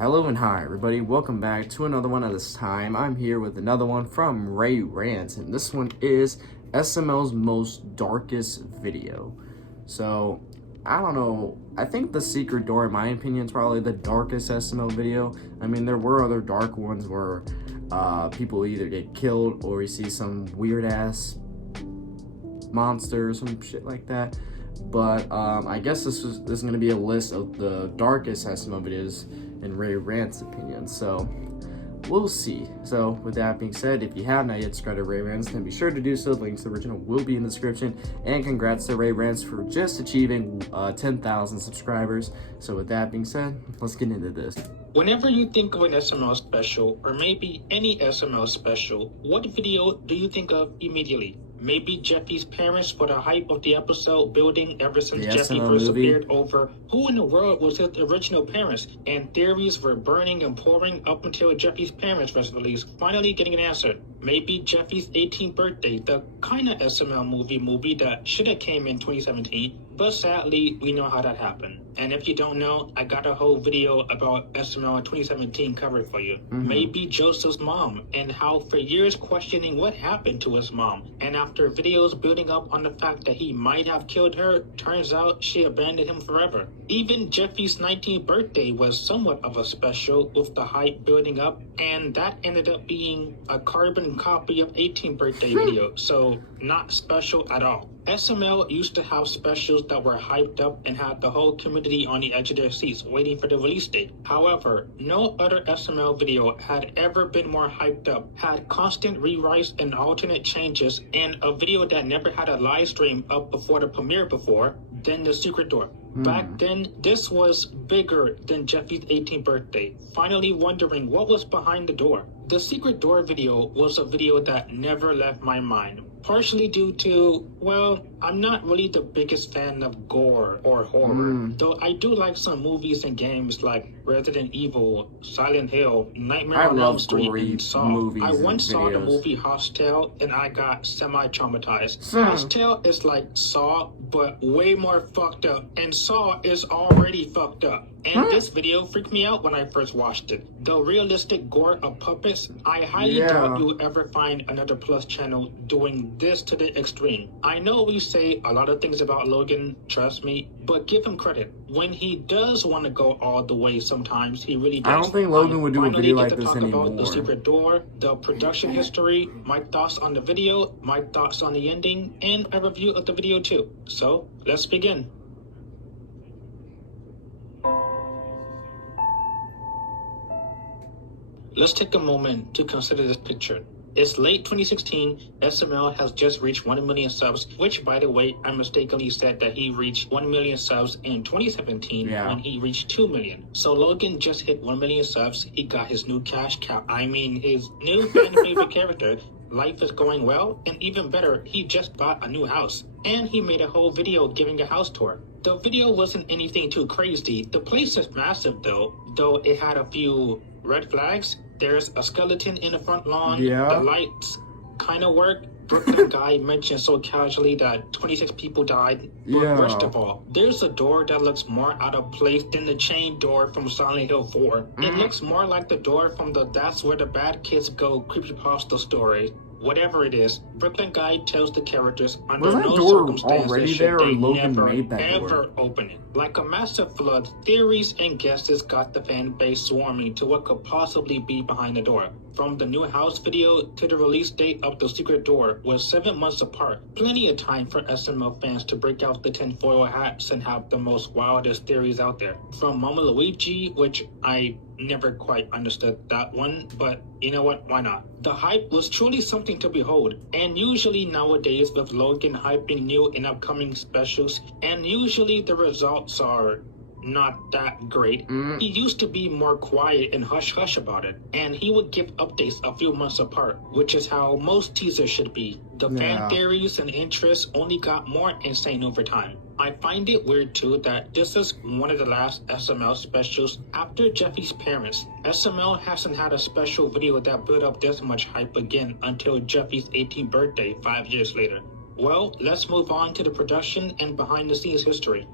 Hello and hi everybody, welcome back to another one. At this time I'm here with another one from Rants, and this one is SML's most darkest video. So I don't know, I think the secret door in my opinion is probably the darkest SML video. I mean, there were other dark ones where people either get killed or we see some weird ass monster or some shit like that. But I guess this is going to be a list of the darkest SML videos in Rants' opinion, so we'll see. So with that being said, if you have not yet subscribed to Rants, then be sure to do so. The links to the original will be in the description, and congrats to Rants for just achieving 10,000 subscribers. So with that being said, let's get into this. Whenever you think of an SML special, or maybe any SML special, what video do you think of immediately? Maybe Jeffy's parents for the hype of the episode building ever since Jeffy first appeared over who in the world was his original parents, and theories were burning and pouring up until Jeffy's parents was released, finally getting an answer. Maybe Jeffy's 18th birthday, the kinda SML movie that shoulda came in 2017, but sadly we know how that happened. And if you don't know, I got a whole video about SML in 2017 covered for you. Maybe Joseph's mom, and how for years questioning what happened to his mom, and after videos building up on the fact that he might have killed her, turns out she abandoned him forever. Even Jeffy's 19th birthday was somewhat of a special, with the hype building up, and that ended up being a carbon copy of 18th birthday video, so not special at all. SML used to have specials that were hyped up and had the whole community on the edge of their seats waiting for the release date. However, no other SML video had ever been more hyped up, had constant rewrites and alternate changes, and a video that never had a live stream up before the premiere before than The Secret Door. Back then, this was bigger than Jeffy's 18th birthday, finally wondering what was behind the door. The Secret Door video was a video that never left my mind, partially due to, well, I'm not really the biggest fan of gore or horror, though I do like some movies and games like Resident Evil, Silent Hill, Nightmare on Elm Street, and Saw. I once saw the movie Hostel and I got semi-traumatized. Hostel is like Saw, but way more fucked up, and Saw is already fucked up. And this video freaked me out when I first watched it. The realistic gore of puppets, I highly doubt you will ever find another Plus channel doing this to the extreme. I know we say a lot of things about Logan, trust me, but give him credit. When he does want to go all the way sometimes, he really does. I don't think Logan would do a video like this anymore. About The Secret Door, the production history, my thoughts on the video, my thoughts on the ending, and a review of the video too. So, let's begin. Let's take a moment to consider this picture. It's late 2016, SML has just reached 1 million subs, which by the way, I mistakenly said that he reached 1 million subs in 2017 when he reached 2 million. So Logan just hit 1 million subs, he got his new cash cow, his new fan favorite character. Life is going well, and even better, he just bought a new house. And he made a whole video giving a house tour. The video wasn't anything too crazy. The place is massive though it had a few red flags. There's a skeleton in the front lawn. The lights kind of work. Brooklyn guy mentioned so casually that 26 people died. But worst of all, there's a door that looks more out of place than the chain door from Silent Hill 4. It looks more like the door from the That's Where the Bad Kids Go creepypasta story. Whatever it is, Brooklyn Guy tells the characters under no circumstances should they never open it. Like a massive flood, theories and guesses got the fan base swarming to what could possibly be behind the door. From the new house video to the release date of The Secret Door was 7 months apart. Plenty of time for SML fans to break out the tinfoil hats and have the most wildest theories out there. From Mama Luigi, which I never quite understood that one, but you know what, why not? The hype was truly something to behold, and usually nowadays with Logan hyping new and upcoming specials, and usually the results are not that great. He used to be more quiet and hush-hush about it, and he would give updates a few months apart, which is how most teasers should be. The fan theories and interests only got more insane over time. I find it weird too that this is one of the last SML specials after Jeffy's parents. SML hasn't had a special video that built up this much hype again until Jeffy's 18th birthday 5 years later. Well, let's move on to the production and behind the scenes history.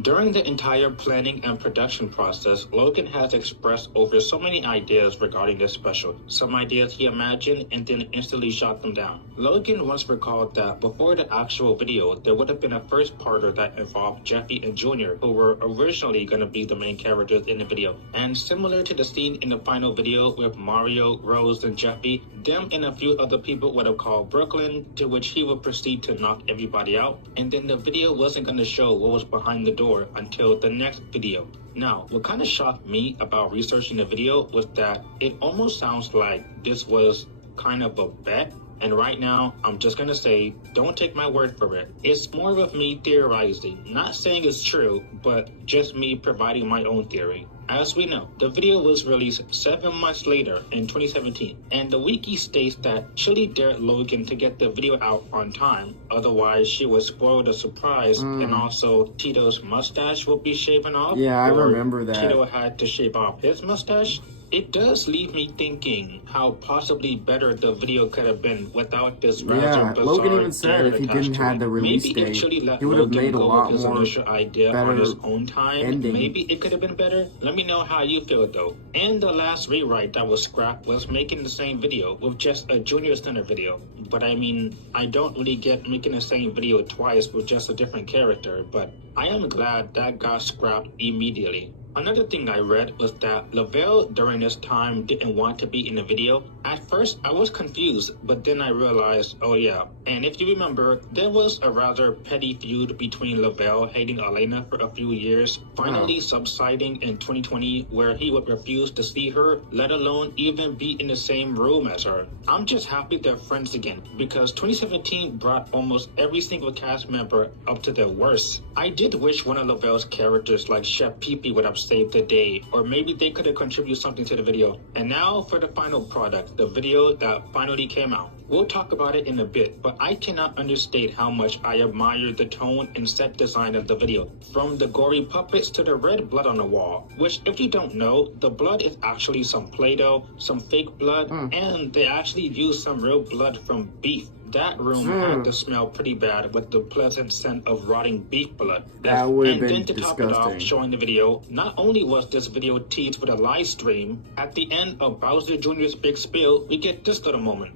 During the entire planning and production process, Logan has expressed over so many ideas regarding this special. Some ideas he imagined and then instantly shot them down. Logan once recalled that before the actual video, there would have been a first parter that involved Jeffy and Junior, who were originally going to be the main characters in the video. And similar to the scene in the final video with Mario, Rose, and Jeffy, them and a few other people would have called Brooklyn, to which he would proceed to knock everybody out. And then the video wasn't going to show what was behind the door until the next video. Now, what kind of shocked me about researching the video was that it almost sounds like this was kind of a bet. And right now, I'm just gonna say, don't take my word for it. It's more of me theorizing, not saying it's true, but just me providing my own theory. As we know, the video was released 7 months later in 2017, and the wiki states that Chili dared Logan to get the video out on time, otherwise she would spoil the surprise, and also Tito's mustache would be shaven off. Yeah, I remember that. Tito had to shave off his mustache. It does leave me thinking how possibly better the video could have been without this rather bizarre Logan even said if he didn't have the release date, he would have made a lot more idea better on his own time. ending. Maybe it could have been better. Let me know how you feel though. And the last rewrite that was scrapped was making the same video with just a Junior Center video. But I mean, I don't really get making the same video twice with just a different character, but I am glad that got scrapped immediately. Another thing I read was that Lavelle during this time didn't want to be in the video. At first, I was confused, but then I realized, oh yeah. And if you remember, there was a rather petty feud between Lavelle hating Elena for a few years, finally subsiding in 2020, where he would refuse to see her, let alone even be in the same room as her. I'm just happy they're friends again, because 2017 brought almost every single cast member up to their worst. I did wish one of Lavelle's characters like Chef Pee-Pee would have saved the day, or maybe they could have contributed something to the video. And now for the final product, the video that finally came out. We'll talk about it in a bit, but I cannot understate how much I admire the tone and set design of the video. From the gory puppets to the red blood on the wall, which if you don't know, the blood is actually some Play-Doh, some fake blood, and they actually used some real blood from beef. That room had to smell pretty bad with the pleasant scent of rotting beef blood. That would have been And then to top it off, showing the video, not only was this video teased with a live stream, at the end of Bowser Jr.'s big spiel, we get this little moment.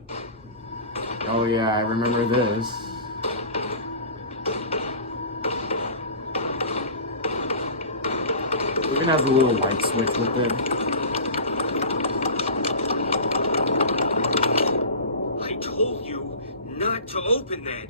Oh yeah, I remember this. It even has a little light switch with it. I told you not to open that.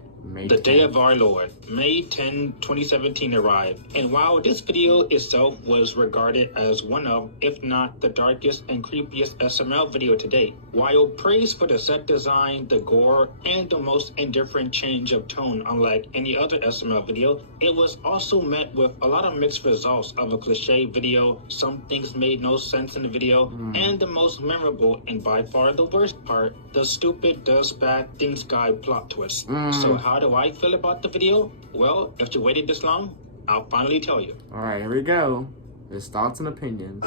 The day of our Lord, May 10, 2017 arrived, and while this video itself was regarded as one of, if not the darkest and creepiest SML video to date, while praise for the set design, the gore, and the most indifferent change of tone unlike any other SML video, it was also met with a lot of mixed results of a cliche video, some things made no sense in the video, and the most memorable and by far the worst part, the stupid does bad things guy plot twist. So how do I feel about the video? Well, if you waited this long, I'll finally tell you. Alright, here we go. His thoughts and opinions.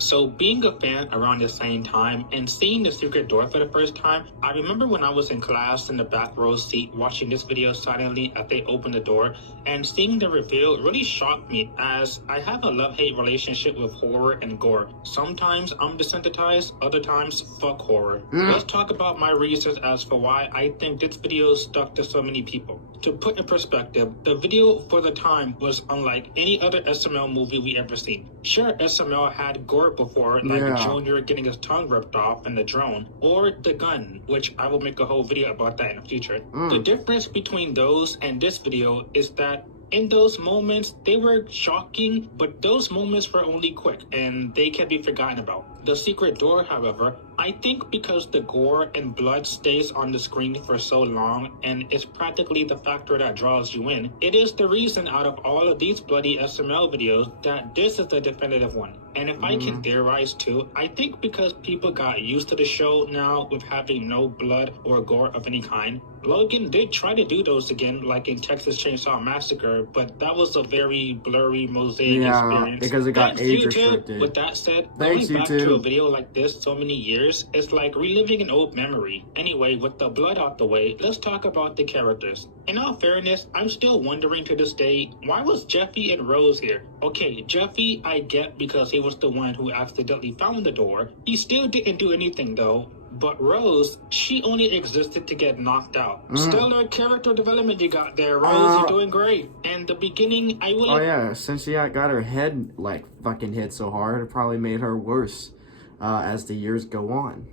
So being a fan around the same time and seeing the secret door for the first time, I remember when I was in class in the back row seat watching this video silently as they opened the door, and seeing the reveal really shocked me as I have a love-hate relationship with horror and gore. Sometimes I'm desensitized, other times fuck horror. Let's talk about my reasons as for why I think this video stuck to so many people. To put in perspective, the video for the time was unlike any other SML movie we ever seen. Sure, SML had gore before, like Junior getting his tongue ripped off in the drone, or the gun, which I will make a whole video about that in the future. The difference between those and this video is that in those moments, they were shocking, but those moments were only quick, and they can be forgotten about. The secret door, however, I think because the gore and blood stays on the screen for so long, and it's practically the factor that draws you in, it is the reason out of all of these bloody SML videos that this is the definitive one. And if I can theorize too, I think because people got used to the show now with having no blood or gore of any kind, Logan did try to do those again, like in Texas Chainsaw Massacre, but that was a very blurry mosaic experience. Because it got Thanks, age YouTube. restricted. With that said, Thanks, going back to a YouTube. video like this so many years, it's like reliving an old memory. Anyway, with the blood out the way, let's talk about the characters. In all fairness, I'm still wondering to this day, why was Jeffy and Rose here? Okay, Jeffy I get because he was the one who accidentally found the door. He still didn't do anything though. But Rose, she only existed to get knocked out. Stellar character development you got there, Rose. You're doing great. And the beginning, I will... Oh yeah, since she got her head, like, fucking hit so hard, it probably made her worse as the years go on.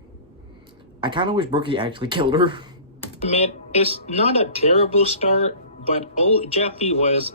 I kind of wish Brookie actually killed her. Admit, it's not a terrible start, but old Jeffy was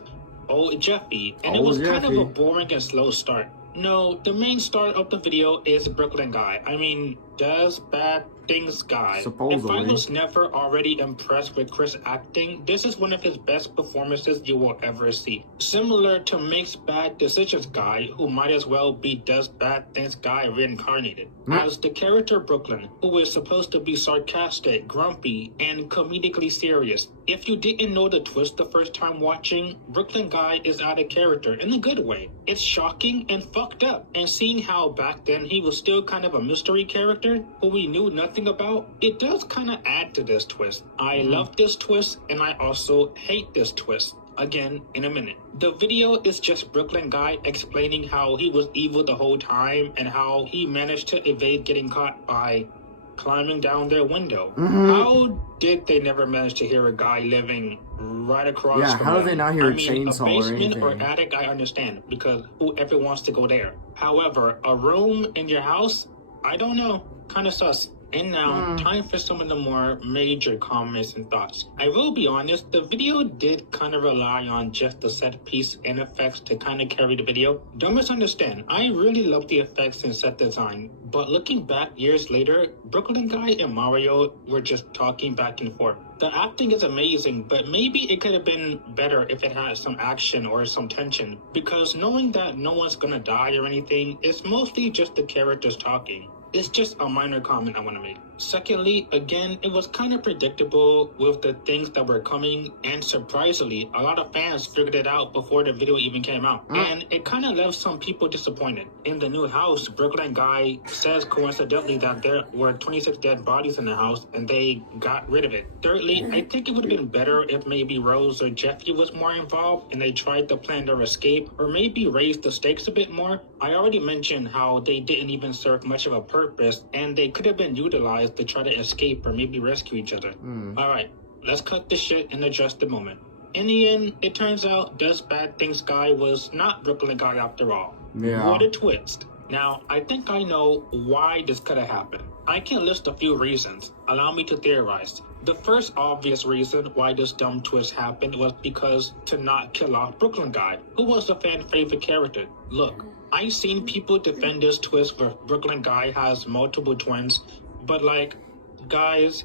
old Jeffy. And it was kind of a boring and slow start. No, the main start of the video is Brooklyn Guy. I mean, does bad things guy. Supposedly. If I was never already impressed with Chris acting, this is one of his best performances you will ever see. Similar to Makes Bad Decisions Guy, who might as well be Does Bad Things Guy reincarnated. As the character Brooklyn, who is supposed to be sarcastic, grumpy, and comedically serious. If you didn't know the twist the first time watching, Brooklyn Guy is out of character in a good way. It's shocking and fucked up, and seeing how back then he was still kind of a mystery character who we knew nothing about, it does kind of add to this twist. I love this twist, and I also hate this twist. Again, in a minute. The video is just Brooklyn Guy explaining how he was evil the whole time and how he managed to evade getting caught by climbing down their window. How did they never manage to hear a guy living right across from how them? did they not hear a chainsaw a basement or or anything? attic, I understand, because whoever wants to go there. However, a room in your house, I don't know. Kind of sus. And now, time for some of the more major comments and thoughts. I will be honest, the video did kind of rely on just the set piece and effects to kind of carry the video. Don't misunderstand, I really love the effects and set design, but looking back years later, Brooklyn Guy and Mario were just talking back and forth. The acting is amazing, but maybe it could have been better if it had some action or some tension, because knowing that no one's gonna die or anything, it's mostly just the characters talking. It's just a minor comment I want to make. Secondly, again, it was kind of predictable with the things that were coming, and surprisingly, a lot of fans figured it out before the video even came out. And it kind of left some people disappointed. In the new house, Brooklyn Guy says coincidentally that there were 26 dead bodies in the house and they got rid of it. Thirdly, I think it would have been better if maybe Rose or Jeffy was more involved and they tried to plan their escape, or maybe raise the stakes a bit more. I already mentioned how they didn't even serve much of a purpose and they could have been utilized to try to escape or maybe rescue each other. Alright, let's cut this shit and address the moment. In the end, it turns out Does Bad Things Guy was not Brooklyn Guy after all. Yeah. What a twist. Now, I think I know why this could have happened. I can list a few reasons. Allow me to theorize. The first obvious reason why this dumb twist happened was because to not kill off Brooklyn Guy, who was a fan favorite character. Look, I've seen people defend this twist where Brooklyn Guy has multiple twins, but like, guys,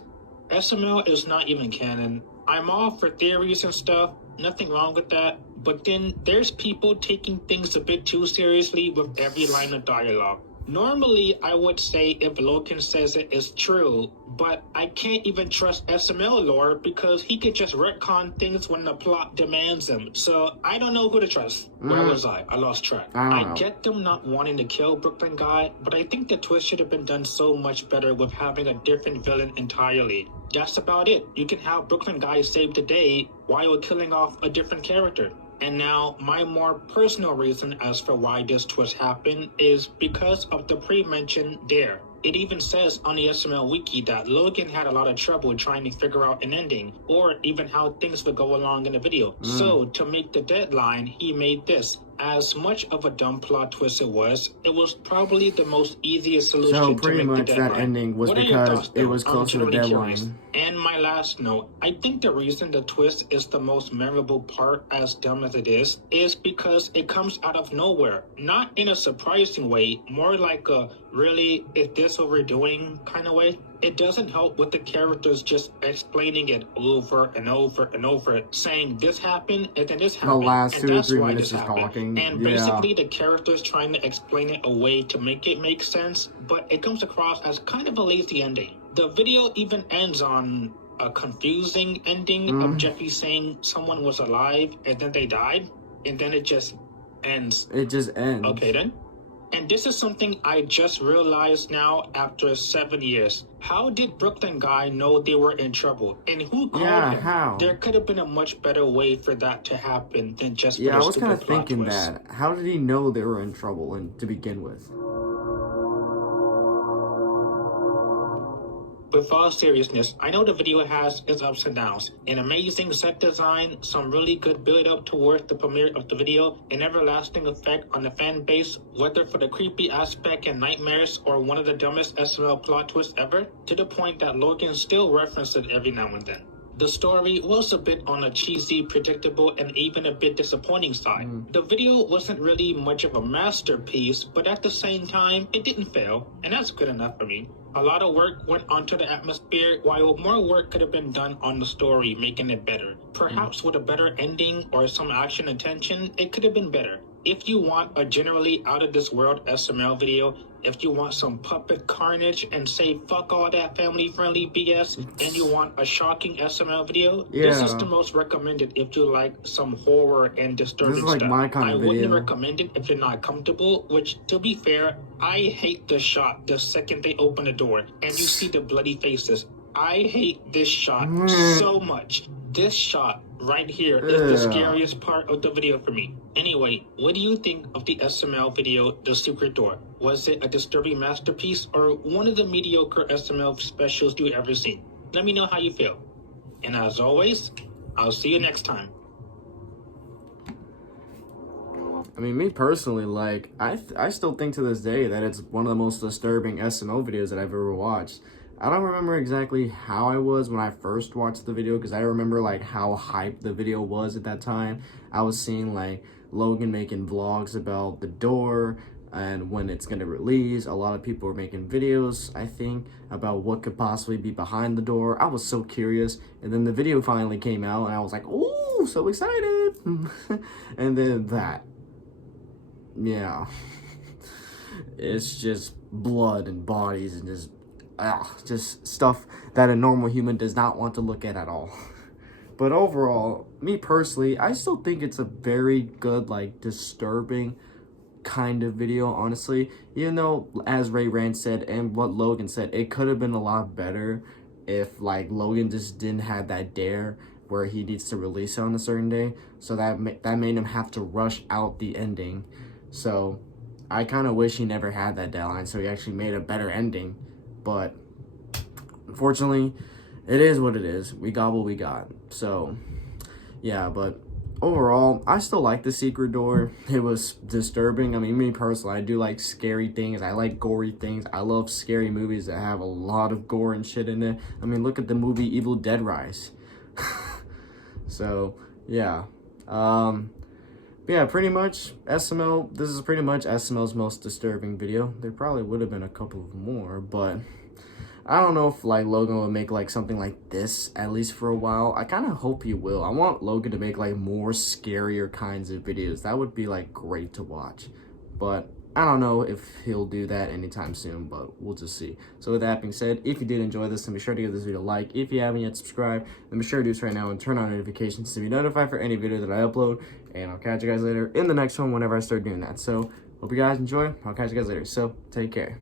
SML is not even canon. I'm all for theories and stuff, nothing wrong with that, but then there's people taking things a bit too seriously with every line of dialogue. Normally, I would say if Logan says it is true, but I can't even trust SML lore because he could just retcon things when the plot demands them. So I don't know who to trust. Where was I? I lost track. I get them not wanting to kill Brooklyn Guy, but I think the twist should have been done so much better with having a different villain entirely. That's about it. You can have Brooklyn Guy save the day while killing off a different character. And now, my more personal reason as for why this twist happened is because of the pre-mentioned dare. It even says on the SML wiki that Logan had a lot of trouble trying to figure out an ending, or even how things would go along in the video. So, to make the deadline, he made this. As much of a dumb plot twist it was probably the most easiest solution So to pretty make much the deadline. that ending was What are your because thoughts, it though? was I'm close to the totally deadline. curious. And my last note, I think the reason the twist is the most memorable part, as dumb as it is because it comes out of nowhere. Not in a surprising way, more like a really, is this what we're doing kind of way. It doesn't help with the characters just explaining it over and over and over, saying this happened and then this happened. The last and 2 to that's 3 why minutes this is happened. talking. And basically the characters trying to explain it away to make it make sense, but it comes across as kind of a lazy ending. The video even ends on a confusing ending of Jeffy saying someone was alive and then they died, and then it just ends. It just ends. Okay then. And this is something I just realized now after 7 years. How did Brooklyn guy know they were in trouble? And who called him? How? There could have been a much better way for that to happen than just I was kind of thinking that. How did he know they were in trouble to begin with? With all seriousness, I know the video has its ups and downs. An amazing set design, some really good build-up towards the premiere of the video, an everlasting effect on the fan base, whether for the creepy aspect and nightmares or one of the dumbest SML plot twists ever, to the point that Logan still referenced it every now and then. The story was a bit on a cheesy, predictable, and even a bit disappointing side. The video wasn't really much of a masterpiece, but at the same time, it didn't fail, and that's good enough for me. A lot of work went onto the atmosphere, while more work could have been done on the story, making it better. Perhaps with a better ending or some action and tension, it could have been better. If you want a generally out-of-this-world SML video, if you want some puppet carnage and say fuck all that family-friendly BS, and you want a shocking SML video, this is the most recommended if you like some horror and disturbing stuff. My kind of video. I wouldn't recommend it if you're not comfortable, which, to be fair, I hate the shot the second they open the door and you see the bloody faces. I hate this shot so much. This shot right here is the scariest part of the video for me. Anyway, what do you think of the SML video, The Secret Door? Was it a disturbing masterpiece or one of the mediocre SML specials you ever seen? Let me know how you feel. And as always, I'll see you next time. I mean, me personally, like, I still think to this day that it's one of the most disturbing SML videos that I've ever watched. I don't remember exactly how I was when I first watched the video, because I remember, like, how hyped the video was at that time. I was seeing, like, Logan making vlogs about the door and when it's going to release. A lot of people were making videos, I think, about what could possibly be behind the door. I was so curious, and then the video finally came out, and I was like, ooh, so excited! And then that. Yeah. It's just blood and bodies and just stuff that a normal human does not want to look at all. But overall, me personally, I still think it's a very good, like, disturbing kind of video, honestly. Even though, as Rants said and what Logan said, it could have been a lot better if, like, Logan just didn't have that dare where he needs to release it on a certain day. So that made him have to rush out the ending. So I kind of wish he never had that deadline, so he actually made a better ending. But unfortunately, it is what it is. We got what we got. So yeah, but overall, I still like The Secret Door. It was disturbing. I mean, me personally, I do like scary things. I like gory things. I love scary movies that have a lot of gore and shit in it. I mean, look at the movie Evil Dead Rise. So yeah. Yeah, pretty much SML, this is pretty much SML's most disturbing video. There probably would have been a couple more, but I don't know if, like, Logan will make, like, something like this, at least for a while. I kind of hope he will. I want Logan to make, like, more scarier kinds of videos. That would be, like, great to watch. But I don't know if he'll do that anytime soon, but we'll just see. So with that being said, if you did enjoy this, then be sure to give this video a like. If you haven't yet subscribed, then be sure to do so right now and turn on notifications to be notified for any video that I upload. And I'll catch you guys later in the next one whenever I start doing that. So hope you guys enjoy. I'll catch you guys later. So take care.